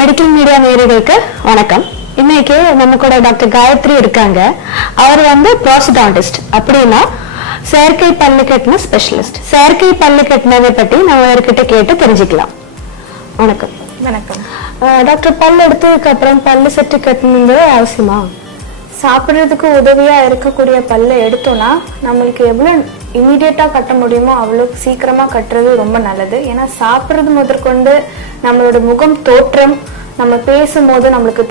Medical media நேயர்களுக்கு வணக்கம். இன்னைக்கு நம்ம கூட டாக்டர் காயத்ரி இருக்காங்க. அவர் ப்ரோஸ்டோடான்டிஸ்ட், அப்படின்னா செயற்கை பல்லு கட்டின ஸ்பெஷலிஸ்ட். செயற்கை பல்லு கட்டினதை பத்தி நம்ம அவர்கிட்ட கேட்டு தெரிஞ்சுக்கலாம். வணக்கம். வணக்கம் டாக்டர். பல்லு எடுத்ததுக்கு அப்புறம் பல்லு செட்டு கட்டணுங்கிறது அவசியமா? சாப்பிட்றதுக்கு உதவியா இருக்கக்கூடிய பல்லை எடுத்தோம்னா நம்மளுக்கு எவ்வளோ இமீடியட்டா கட்ட முடியுமோ அவ்வளோ சீக்கிரமா கட்டுறது ரொம்ப நல்லது. ஏன்னா சாப்பிட்றது முதற்கொண்டு நம்மளோட முகம் தோற்றம், நம்ம பேசும்போது நம்மளுக்கு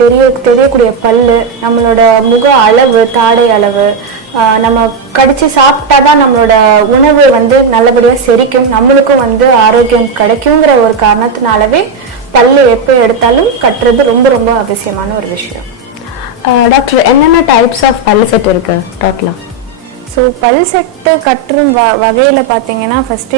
தெரியக்கூடிய பல்லு, நம்மளோட முக அளவு, தாடை அளவு, நம்ம கடிச்சு சாப்பிட்டாதான் நம்மளோட உணவு நல்லபடியா செரிக்கும், நம்மளுக்கும் ஆரோக்கியம் கிடைக்குங்கிற ஒரு காரணத்தினாலவே பல்லு எப்போ எடுத்தாலும் கட்டுறது ரொம்ப ரொம்ப அவசியமான ஒரு விஷயம். டாக்டர், என்னென்ன டைப்ஸ் ஆஃப் பல்லு செட் இருக்கு டோட்டலா? ஸோ பல் செட்டு கட்டும் வகையில் பார்த்தீங்கன்னா ஃபஸ்ட்டு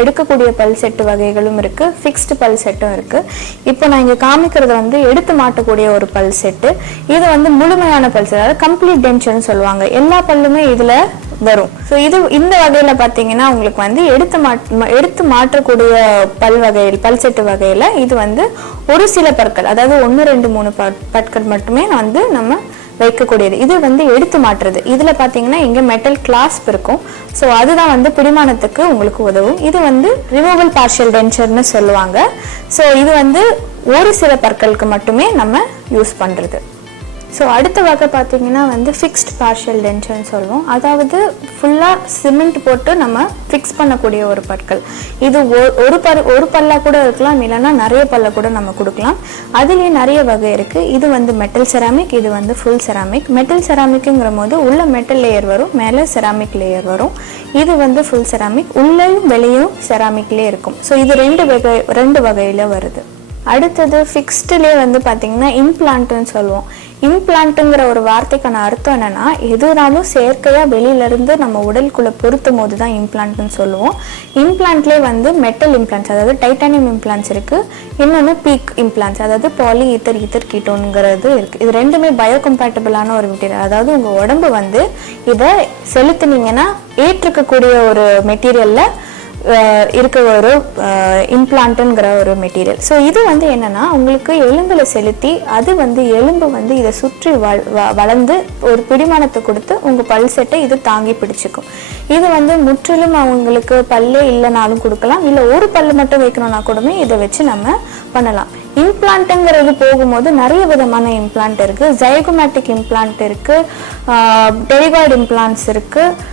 எடுக்கக்கூடிய பல் செட்டு வகைகளும் இருக்குது, ஃபிக்ஸ்டு பல் செட்டும் இருக்குது. இப்போ நான் இங்கே காமிக்கிறது எடுத்து மாட்டக்கூடிய ஒரு பல் செட்டு. இது முழுமையான பல் செட், அதாவது கம்ப்ளீட் டென்ஷன் சொல்லுவாங்க. எல்லா பல்லுமே இதில் வரும். ஸோ இந்த வகையில் பார்த்தீங்கன்னா உங்களுக்கு எடுத்து மாற்றக்கூடிய பல் செட்டு வகையில் இது ஒரு சில பற்கள், அதாவது 1, 2, 3 பற்கள் மட்டுமே நம்ம வைக்கக்கூடியது. இது எடுத்து மாற்றுறது. இதுல பாத்தீங்கன்னா இங்க மெட்டல் கிளாஸ்ப் இருக்கும். ஸோ அதுதான் பிடிமானத்துக்கு உங்களுக்கு உதவும். இது ரிமூவல் பார்ஷியல் டென்ச்சர்னு சொல்லுவாங்க. ஸோ இது ஒரு சில பற்களுக்கு மட்டுமே நம்ம யூஸ் பண்றது. ஸோ அடுத்த வகை பார்த்தீங்கன்னா ஃபிக்ஸ்ட் பார்ஷியல் டென்ச்சர்னு சொல்லுவோம். அதாவது ஃபுல்லாக சிமெண்ட் போட்டு நம்ம ஃபிக்ஸ் பண்ணக்கூடிய ஒரு பற்கள். இது ஒரு பல்லா கூட இருக்கலாம், இல்லைன்னா நிறைய பல்ல கூட நம்ம கொடுக்கலாம். அதுலேயே நிறைய வகை இருக்குது. இது மெட்டல் செராமிக், இது ஃபுல் செராமிக். மெட்டல் செராமிக்குங்கிற போது உள்ள மெட்டல் லேயர் வரும், மேலே செராமிக் லேயர் வரும். இது ஃபுல் செராமிக், உள்ளேயும் வெளியும் செராமிக்லேயே இருக்கும். ஸோ இது ரெண்டு வகையில் வருது. அடுத்தது ஃபிக்ஸ்டுலேயே பார்த்தீங்கன்னா இம்ப்ளான்ட்னு சொல்லுவோம். இம்ப்ளான்ட்டுங்கிற ஒரு வார்த்தைக்கான அர்த்தம் என்னன்னா, எதுனாலும் செயற்கையாக வெளியிலேருந்து நம்ம உடலுக்குள்ளே பொருத்தும் போது தான் இம்ப்ளான்ட்னு சொல்லுவோம். இம்ப்ளான்ட்லேயே மெட்டல் இம்ப்ளான்ட்ஸ், அதாவது டைட்டானியம் இம்ப்ளான்ட்ஸ் இருக்குது. இன்னொன்று பீக் இம்ப்ளான்ட்ஸ், அதாவது பாலி ஈத்தர் கீட்டோனுங்கிறது இருக்குது. இது ரெண்டுமே பயோகம்பேட்டபிளான ஒரு மெட்டீரியல். அதாவது உங்கள் உடம்பு இதை செலுத்துனீங்கன்னா ஏற்றுக்கக்கூடிய ஒரு மெட்டீரியலில் இருக்க ஒரு இம்ப்ளான்ட்டுங்கிற ஒரு மெட்டீரியல். ஸோ இது என்னன்னா உங்களுக்கு எலும்பில் செலுத்தி அது எலும்பு இதை சுற்றி வளர்ந்து ஒரு பிடிமானத்தை கொடுத்து உங்கள் பல் செட்டை இது தாங்கி பிடிச்சிக்கும். இது முற்றிலும் அவங்களுக்கு பல்லே இல்லைனாலும் கொடுக்கலாம், இல்லை ஒரு பல்லு மட்டும் வைக்கணும்னா கூடமே இதை வச்சு நம்ம பண்ணலாம். இம்ப்ளான்ட்டுங்கிறது போகும்போது நிறைய விதமான இம்ப்ளான்ட் இருக்குது. ஜைகோமேட்டிக் இம்ப்ளான்ட் இருக்குது, டெரிகாய்டு இம்ப்ளான்ட்ஸ் இருக்குது,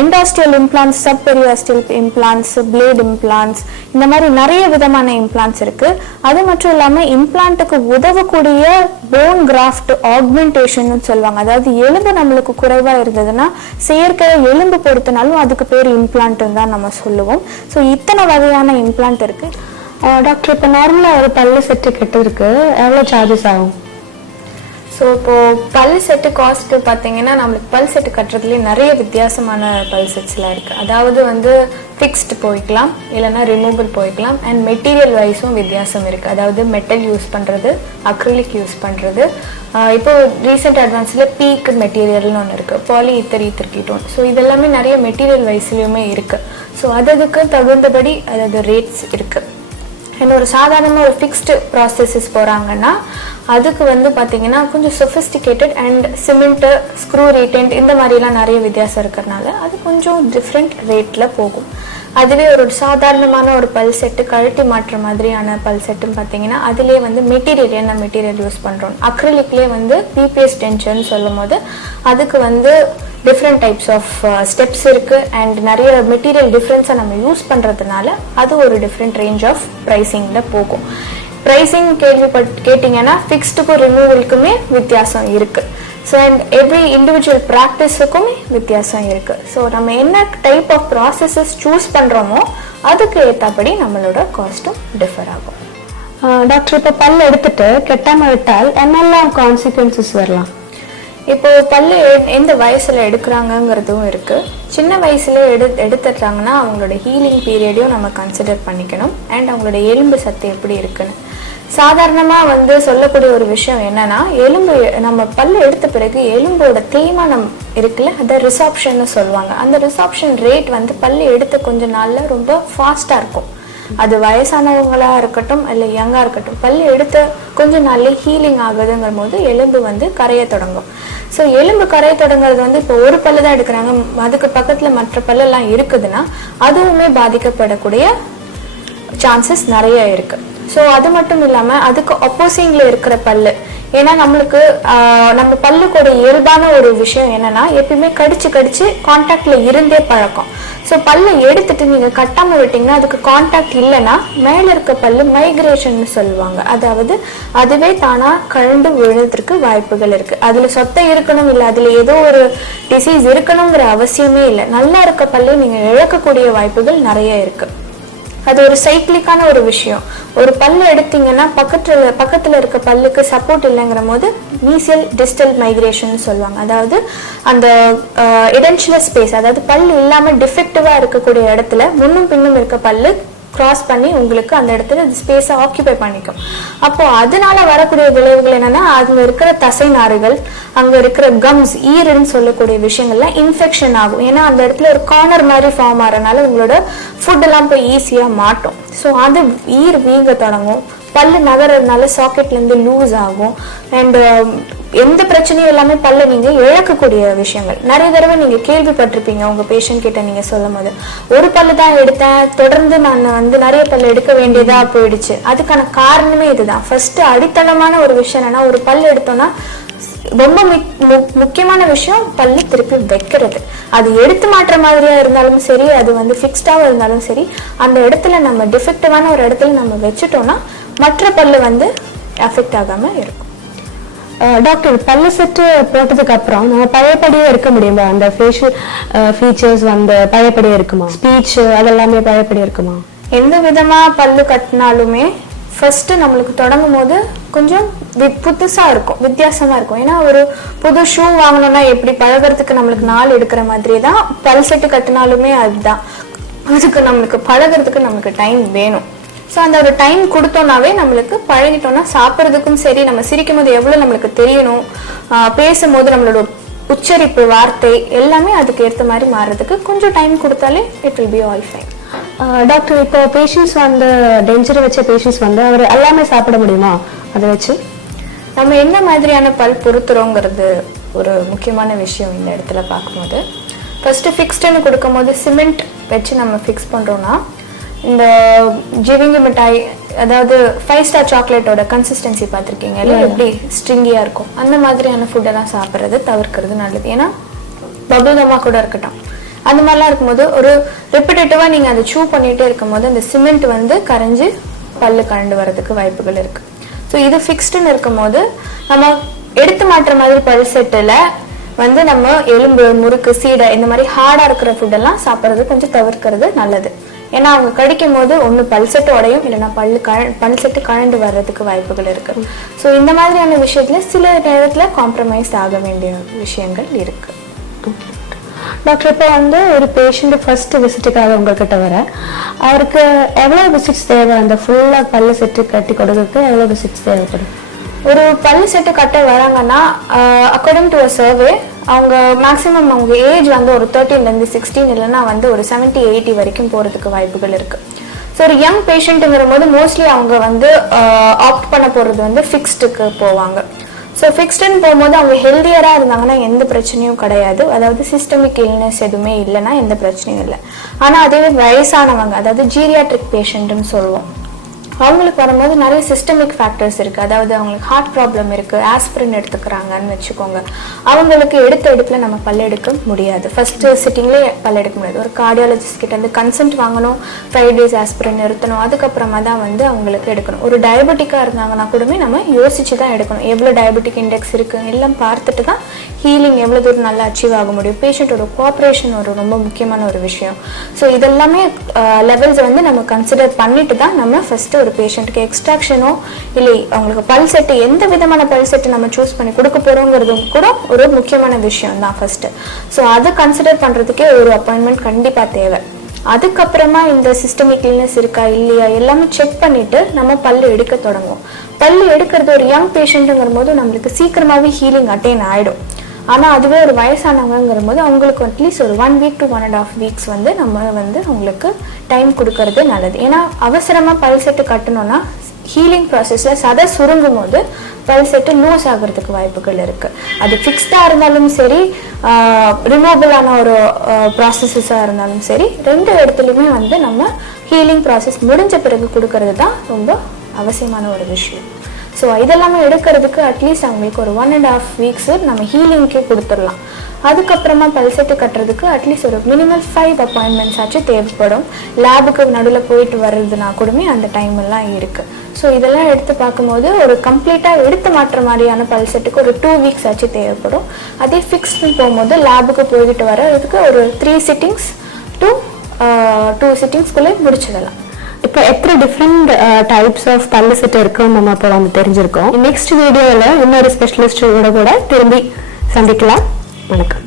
endosteal implants, sub periosteal implants, plate implants, இந்த மாதிரி நிறைய விதமான இம்ப்ளான்ட்ஸ் இருக்கு. அது மட்டும் இல்லாமல் இம்ப்ளான்ட்டுக்கு உதவக்கூடிய போன் கிராஃப்ட் ஆக்மெண்டேஷன் சொல்லுவாங்க. அதாவது எலும்பு நம்மளுக்கு குறைவாக இருந்ததுன்னா செயற்கை எலும்பு பொறுத்தனாலும் அதுக்கு பேர் இம்ப்ளான்ட்னு தான் நம்ம சொல்லுவோம். ஸோ இத்தனை வகையான இம்ப்ளான்ட் இருக்கு. டாக்டர், இப்போ நார்மலாக ஒரு பல்லு செட்டு கட்டுறதுக்கு எவ்வளோ சார்ஜஸ் ஆகும்? ஸோ இப்போது பல் செட்டு காஸ்ட் பார்த்தீங்கன்னா நம்மளுக்கு பல் செட்டு கட்டுறதுலேயே நிறைய வித்தியாசமான பல் செட்ஸ்லாம் இருக்குது. அதாவது ஃபிக்ஸ்டு போய்க்கலாம், இல்லைன்னா ரிமூவல் போய்க்கலாம். அண்ட் மெட்டீரியல் வைஸும் வித்தியாசம் இருக்குது. அதாவது மெட்டல் யூஸ் பண்ணுறது, அக்ரிலிக் யூஸ் பண்ணுறது. இப்போது ரீசெண்ட் அட்வான்ஸில் பீக் மெட்டீரியல்னு ஒன்று இருக்குது, பாலி ஈத்தர் கீட்டோன். ஸோ இதெல்லாமே நிறைய மெட்டீரியல் வைஸ்லேயுமே இருக்குது. ஸோ அதுக்கு தகுந்தபடி அதாவது ரேட்ஸ் இருக்குது. அண்ட் ஒரு சாதாரணமாக ஒரு ஃபிக்ஸ்டு ப்ராசஸஸ் போகிறாங்கன்னா அதுக்கு பார்த்தீங்கன்னா கொஞ்சம் சொஃபிஸ்டிகேட்டட் அண்ட் சிமெண்ட்டு, ஸ்க்ரூ ரீடெண்ட், இந்த மாதிரிலாம் நிறைய வித்தியாசம் இருக்கிறதுனால அது கொஞ்சம் டிஃப்ரெண்ட் ரேட்டில் போகும். அதுவே ஒரு சாதாரணமான ஒரு பல் செட்டு கழட்டி மாற்ற மாதிரியான பல் செட்டுன்னு பார்த்தீங்கன்னா அதுலேயே மெட்டீரியல் என்ன மெட்டீரியல் யூஸ் பண்ணுறோம். அக்ரிலிக்லேயே பிபிஎஸ் டென்ஷன் சொல்லும் போது அதுக்கு டிஃப்ரெண்ட் டைப்ஸ் ஆஃப் ஸ்டெப்ஸ் இருக்குது. அண்ட் நிறைய மெட்டீரியல் டிஃப்ரென்ஸாக நம்ம யூஸ் பண்ணுறதுனால அது ஒரு டிஃப்ரெண்ட் ரேஞ்ச் ஆஃப் ப்ரைஸிங்கில் போகும். ப்ரைஸிங் கேட்டிங்கன்னா ஃபிக்ஸ்டுக்கும் ரிமூவலுக்குமே வித்தியாசம் இருக்குது. ஸோ அண்ட் எவ்ரி இண்டிவிஜுவல் ப்ராக்டிஸுக்குமே வித்தியாசம் இருக்குது. ஸோ நம்ம என்ன டைப் ஆஃப் ப்ராசஸஸ் சூஸ் பண்ணுறோமோ அதுக்கு ஏற்றபடி நம்மளோட காஸ்ட்டும் டிஃபர் ஆகும். டாக்டர், இப்போ பல் எடுத்துட்டு கெட்டாமல் விட்டால் என்னெல்லாம் கான்சிக்வன்சஸ் வரலாம்? இப்போ பல்லு எந்த வயசுல எடுக்கிறாங்கங்கிறதும் இருக்கு. சின்ன வயசுல எடுத்துட்டாங்கன்னா அவங்களோட ஹீலிங் பீரியடையும் நம்ம கன்சிடர் பண்ணிக்கணும். அண்ட் அவங்களோட எலும்பு சத்து எப்படி இருக்குன்னு சாதாரணமாக சொல்லக்கூடிய ஒரு விஷயம் என்னன்னா, எலும்பு நம்ம பல்லு எடுத்த பிறகு எலும்போட தேய்மானம் இருக்குல்ல, அதை ரிசாப்ஷன்னு சொல்லுவாங்க. அந்த ரிசாப்ஷன் ரேட் பல்லு எடுத்த கொஞ்ச நாள்ல ரொம்ப ஃபாஸ்ட்டாக இருக்கும். அது வயசானவங்களா இருக்கட்டும் இல்லை யங்கா இருக்கட்டும், பல் எடுத்த கொஞ்ச நாள்ல ஹீலிங் ஆகுதுங்கிற போது எலும்பு வந்து கரைய தொடங்கும். ஸோ எலும்பு கரைய தொடங்குறது வந்து இப்போ ஒரு பல்லு தான் எடுக்கிறாங்க, அதுக்கு பக்கத்துல மற்ற பல்லெல்லாம் இருக்குதுன்னா அதுவுமே பாதிக்கப்படக்கூடிய சான்சஸ் நிறைய இருக்கு. ஸோ அது மட்டும் இல்லாம அதுக்கு ஆப்போசிங்ல இருக்கிற பல்லு, ஏன்னா நம்மளுக்கு நம்ம பல்லுக்கூட இயல்பான ஒரு விஷயம் என்னன்னா எப்பயுமே கடிச்சு கடிச்சு கான்டாக்ட்ல இருந்தே பழக்கம். ஸோ பல்லை எடுத்துட்டு நீங்க கட்டாம விட்டீங்கன்னா அதுக்கு கான்டாக்ட் இல்லைன்னா மேல இருக்க பல்லு மைக்ரேஷன் சொல்லுவாங்க, அதாவது அதுவே தானா கழண்டு விழுறதுக்கு வாய்ப்புகள் இருக்கு. அதுல சொத்தை இருக்கணும் இல்லை அதுல ஏதோ ஒரு டிசீஸ் இருக்கணுங்கிற அவசியமே இல்லை. நல்லா இருக்க பல்லை நீங்க இழக்கக்கூடிய வாய்ப்புகள் நிறைய இருக்கு. அது ஒரு சைக்கிளிக்கான ஒரு விஷயம். ஒரு பல்லு எடுத்தீங்கன்னா பக்கத்துல இருக்க பல்லுக்கு சப்போர்ட் இல்லைங்கிற போது மீசியல் டிஸ்டல் மைக்ரேஷன் சொல்லுவாங்க. அதாவது அந்த இடென்ஷுலர் ஸ்பேஸ், அதாவது பல்லு இல்லாம டிஃபெக்டிவா இருக்கக்கூடிய இடத்துல முன்னும் பின்னும் இருக்க பல்லு கிராஸ் பண்ணி உங்களுக்கு அந்த இடத்துல ஸ்பேஸை ஆக்கியூபை பண்ணிக்கும். அப்போ அதனால வரக்கூடிய விளைவுகள் என்னன்னா அதுல இருக்கிற தசை நாறுகள், அங்க இருக்கிற கம்ஸ், ஈரன்னு சொல்லக்கூடிய விஷயங்கள்லாம் இன்ஃபெக்ஷன் ஆகும். ஏன்னா அந்த இடத்துல ஒரு கார்னர் மாதிரி ஃபார்ம் ஆகிறதுனால உங்களோட ஃபுட் எல்லாம் போய் ஈஸியா மாட்டோம். ஸோ அது ஈர் வீங்க தொடங்கும், பல்லு நகர்றதுனால சாக்கெட்ல இருந்து லூஸ் ஆகும். அண்ட் எந்த பிரச்சனையும் எல்லாமே பல்ல நீங்க இழக்கக்கூடிய விஷயங்கள் நிறைய தடவை நீங்க கேள்விப்பட்டிருப்பீங்க. உங்க பேஷண்ட் கிட்ட நீங்க சொல்லும் போது ஒரு பல்லு தான் எடுத்தேன், தொடர்ந்து நான் வந்து நிறைய பல்லு எடுக்க வேண்டியதா போயிடுச்சு. அதுக்கான காரணமே இதுதான். ஃபர்ஸ்ட் அடித்தளமான ஒரு விஷயம் என்னன்னா, ஒரு பல்லு எடுத்தோம்னா ரொம்ப முக்கியமான விஷயம் பல்லு திருப்பி வைக்கிறது. அது எடுத்து மாற்ற மாதிரியா இருந்தாலும் சரி, அது வந்து ஃபிக்ஸ்டாக இருந்தாலும் சரி, அந்த இடத்துல நம்ம டிஃபெக்டிவான ஒரு இடத்துல நம்ம வச்சுட்டோம்னா மற்ற பல்லு வந்து அஃபெக்ட் ஆகாம இருக்கும். டாக்டர், பல்லு செட்டு போட்டதுக்கு அப்புறம் நம்ம பழையபடியே இருக்க முடியுமா? அந்த ஃபேஷியல் ஃபீச்சர்ஸ் வந்து பழையபடியே இருக்குமா? ஸ்பீச் அதெல்லாமே பழையபடி இருக்குமா? எந்த விதமா பல்லு கட்டினாலுமே ஃபர்ஸ்ட் நம்மளுக்கு தொடங்கும் போது கொஞ்சம் புதுசா இருக்கும், வித்தியாசமா இருக்கும். ஏன்னா ஒரு புது ஷூ வாங்கணும்னா எப்படி பழகிறதுக்கு நம்மளுக்கு நாள் எடுக்கிற மாதிரி தான் பல் செட்டு கட்டினாலுமே அதுதான். அதுக்கு நம்மளுக்கு பழகிறதுக்கு நமக்கு டைம் வேணும். ஸோ அந்த ஒரு டைம் கொடுத்தோம்னாவே நம்மளுக்கு பழகிட்டோம்னா சாப்பிட்றதுக்கும் சரி, நம்ம சிரிக்கும் போது எவ்வளோ நம்மளுக்கு தெரியணும், பேசும்போது நம்மளோட உச்சரிப்பு, வார்த்தை எல்லாமே அதுக்கு ஏற்ற மாதிரி மாறுறதுக்கு கொஞ்சம் டைம் கொடுத்தாலே it will be all fine. Doctor, இப்போ பேஷண்ட்ஸ் வந்து டென்ச்சர் வச்ச பேஷண்ட்ஸ் வந்து அவர் எல்லாமே சாப்பிட முடியுமா? அதை வச்சு நம்ம என்ன மாதிரியான பல் பொறுத்துறோங்கிறது ஒரு முக்கியமான விஷயம் இந்த இடத்துல பார்க்கும்போது. ஃபர்ஸ்ட் ஃபிக்ஸ்டுன்னு கொடுக்கும் போது சிமெண்ட் வச்சு நம்ம ஃபிக்ஸ் பண்ணுறோம்னா இந்த ஜிவிங்கி மிட்டாய், அதாவது 5 ஸ்டார் சாக்லேட்டோட கன்சிஸ்டன்சி பார்த்துருக்கீங்க இல்லை, எப்படி ஸ்ட்ரிங்கியா இருக்கும், அந்த மாதிரியான ஃபுட்டெல்லாம் சாப்பிட்றது தவிர்க்கிறது நல்லது. ஏன்னா பபுள் கம்மா கூட இருக்கட்டும், அந்த மாதிரிலாம் இருக்கும்போது ஒரு ரிப்பிட்டேட்டிவா நீங்க அதை சூ பண்ணிட்டே இருக்கும் போது அந்த சிமெண்ட் வந்து கரைஞ்சு பல்லு கழண்டு வர்றதுக்கு வாய்ப்புகள் இருக்கு. ஸோ இது ஃபிக்ஸ்டுன்னு இருக்கும் போது நம்ம எடுத்து மாற்ற மாதிரி பல் செட்டில் வந்து நம்ம எலும்பு, முறுக்கு, சீடை இந்த மாதிரி ஹார்டா இருக்கிற ஃபுட்டெல்லாம் சாப்பிட்றது கொஞ்சம் தவிர்க்கிறது நல்லது. ஏன்னா அவங்க கடிக்கும் போது ஒன்று பல் செட்டு உடையும், இல்லைன்னா பல் செட்டு கழண்டு வர்றதுக்கு வாய்ப்புகள் இருக்கு. ஸோ இந்த மாதிரியான விஷயத்துல சில நேரத்தில் காம்ப்ரமைஸ் ஆக வேண்டிய விஷயங்கள் இருக்கு. டாக்டர், இப்போ வந்து ஒரு பேஷண்ட் ஃபர்ஸ்ட் விசிட்டுக்காக உங்ககிட்ட வர, அவருக்கு எவ்வளோ விசிட்ஸ் தேவை? அந்த ஃபுல்லாக பல்லு செட்டு கட்டி கொடுக்கறதுக்கு எவ்வளோ விசிட்ஸ் தேவைப்படும்? ஒரு பல்லு செட்டு கட்ட வராங்கன்னா அக்கார்டிங் டு அ சர்வே அவங்க மேக்ஸிமம் அவங்க ஏஜ் வந்து ஒரு 13 to 16 இல்லைன்னா வந்து ஒரு 70-80 வரைக்கும் போகிறதுக்கு வாய்ப்புகள் இருக்கு. ஸோ ஒரு யங் பேஷண்ட்டுங்கிற போது மோஸ்ட்லி அவங்க வந்து ஆப்ட் பண்ண போகிறது வந்து ஃபிக்ஸ்டுக்கு போவாங்க. ஸோ ஃபிக்ஸ்டுன்னு போகும்போது அவங்க ஹெல்தியராக இருந்தாங்கன்னா எந்த பிரச்சனையும் கிடையாது, அதாவது சிஸ்டமிக் இல்னஸ் எதுவுமே இல்லைன்னா எந்த பிரச்சனையும் இல்லை. ஆனால் அதே வயசானவங்க, அதாவது ஜீரியாட்ரிக் பேஷண்ட்டுன்னு சொல்லுவோம், அவங்களுக்கு வரும்போது நிறைய சிஸ்டமிக் ஃபேக்டர்ஸ் இருக்குது. அதாவது அவங்களுக்கு ஹார்ட் ப்ராப்ளம் இருக்குது, ஆஸ்பிரின் எடுத்துக்கிறாங்கன்னு வச்சுக்கோங்க, அவங்களுக்கு எடுப்பில் நம்ம பல் எடுக்க முடியாது, ஃபர்ஸ்ட் சிட்டிங்லேயே பல் எடுக்க முடியாது. ஒரு கார்டியாலஜிஸ்ட் கிட்ட வந்து கன்சென்ட் வாங்கணும், 5 days ஆஸ்பிரின் நிறுத்தணும், அதுக்கப்புறமா தான் வந்து அவங்களுக்கு எடுக்கணும். ஒரு டயபெட்டிக்காக இருந்தாங்கன்னா கூடமே நம்ம யோசிச்சு தான் எடுக்கணும், எவ்வளோ டயபெட்டிக் இண்டெக்ஸ் இருக்குது எல்லாம் பார்த்துட்டு தான் ஹீலிங் எவ்வளோ தூரம் நல்லா அச்சீவ் ஆக முடியும். பேஷண்ட்டோட கோஆப்ரேஷன் ஒரு ரொம்ப முக்கியமான ஒரு விஷயம். ஸோ இதெல்லாமே லெவல்ஸ் வந்து நம்ம கன்சிடர் பண்ணிட்டு தான் நம்ம ஃபர்ஸ்ட் ஒரு பேஷண்ட்டுக்கு எக்ஸ்ட்ராக்ஷனோ இல்லை அவங்களுக்கு பல் செட்டு எந்த விதமான பல் செட்டு நம்ம சூஸ் பண்ணி கொடுக்க போறோங்கிறதும் கூட ஒரு முக்கியமான விஷயம் தான் ஃபர்ஸ்ட். ஸோ அதை கன்சிடர் பண்றதுக்கே ஒரு அப்பாயின்மெண்ட் கண்டிப்பா தேவை. அதுக்கப்புறமா இந்த சிஸ்டமிக் இல்னஸ் இருக்கா இல்லையா எல்லாமே செக் பண்ணிட்டு நம்ம பல்லு எடுக்க தொடங்குவோம். பல்லு எடுக்கிறது ஒரு யங் பேஷண்ட்டுங்கிற போது நம்மளுக்கு சீக்கிரமாவே ஹீலிங் அட்டைன் ஆயிடும். ஆனால் அதுவே ஒரு வயசானவங்கிற போது அவங்களுக்கு அட்லீஸ்ட் ஒரு 1 week to 1.5 weeks வந்து நம்ம வந்து அவங்களுக்கு டைம் கொடுக்கறது நல்லது. ஏன்னா அவசரமாக பல் செட்டு கட்டணும்னா ஹீலிங் ப்ராசஸில் சதை சுருங்கும் போது பல் செட்டு லூஸ் ஆகிறதுக்கு வாய்ப்புகள் இருக்குது. அது ஃபிக்ஸ்டாக இருந்தாலும் சரி, ரிமூவபிளான ஒரு ப்ராசஸஸாக இருந்தாலும் சரி, 2 இடத்துலையுமே வந்து நம்ம ஹீலிங் ப்ராசஸ் முடிஞ்ச பிறகு கொடுக்கறது தான் ரொம்ப அவசியமான ஒரு விஷயம். ஸோ இதெல்லாமே எடுக்கிறதுக்கு அட்லீஸ்ட் அவங்களுக்கு ஒரு 1.5 weeks நம்ம ஹீலிங்க்கே கொடுத்துடலாம். அதுக்கப்புறமா பல் செட்டு கட்டுறதுக்கு அட்லீஸ்ட் ஒரு மினிமம் 5 appointments ஆச்சும் தேவைப்படும். லேபுக்கு நடுவில் போயிட்டு வர்றதுனா கூடமே அந்த டைம் எல்லாம் இருக்குது. ஸோ இதெல்லாம் எடுத்து பார்க்கும்போது ஒரு கம்ப்ளீட்டாக எடுத்து மாற்ற மாதிரியான பல் செட்டுக்கு ஒரு 2 weeks ஆச்சு தேவைப்படும். அதே ஃபிக்ஸ்டு போகும்போது லேபுக்கு போய்கிட்டு வர்றதுக்கு ஒரு 3 sittings to 2 sittingsக்குள்ளே முடிச்சிடலாம். இப்போ எத்தனை டிஃப்ரெண்ட் டைப்ஸ் ஆஃப் பல்லு செட் இருக்குன்னு நம்ம இப்போ வந்து தெரிஞ்சிருக்கோம். நெக்ஸ்ட் வீடியோவில் இன்னொரு ஸ்பெஷலிஸ்டோட கூட திரும்பி சந்திக்கலாம். வணக்கம்.